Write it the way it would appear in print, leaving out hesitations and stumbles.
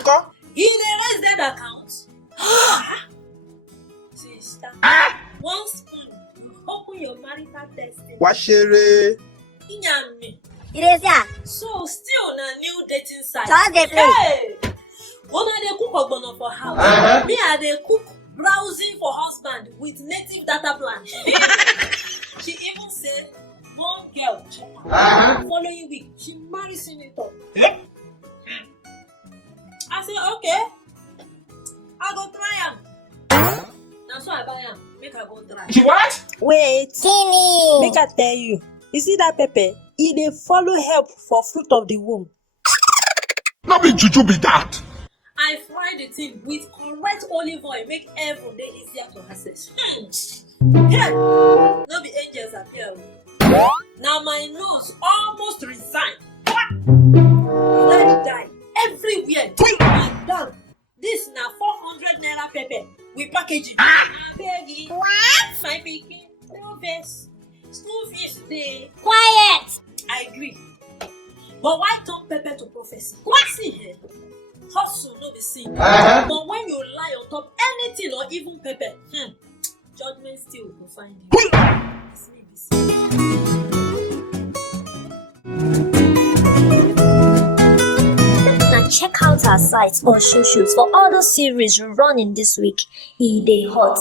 uncle? He raise that account. Sister, one spoon, you open your marital testing. Washere. Inyami. It is yeah. So still na new dating site. Just the place. Hey! Una dey cook ogbono for house. Me I dey cook browsing for husband with native data plan. She even said one girl following week she marry senator. I say okay, I go try am. That's why I buy am. Make I go try. What? Wait, Teeny. make I tell you. You see that pepper? It dey follow help for fruit of the womb. No be juju be that. I fry the thing with correct olive oil, make every day easier to access. Hey, no be angels appear. Now my nose almost resigned. Let it die everywhere. Madam, this na 400 naira pepper with packaging. What? My pikin, no vex. School fees dey. Quiet. I agree. But why turn pepper to prophecy? What see here? Hustle no be sin. But when you lie on top anything or even pepper, judgment still will find you. Now check out our site on socials for all the series running this week. It dey hot.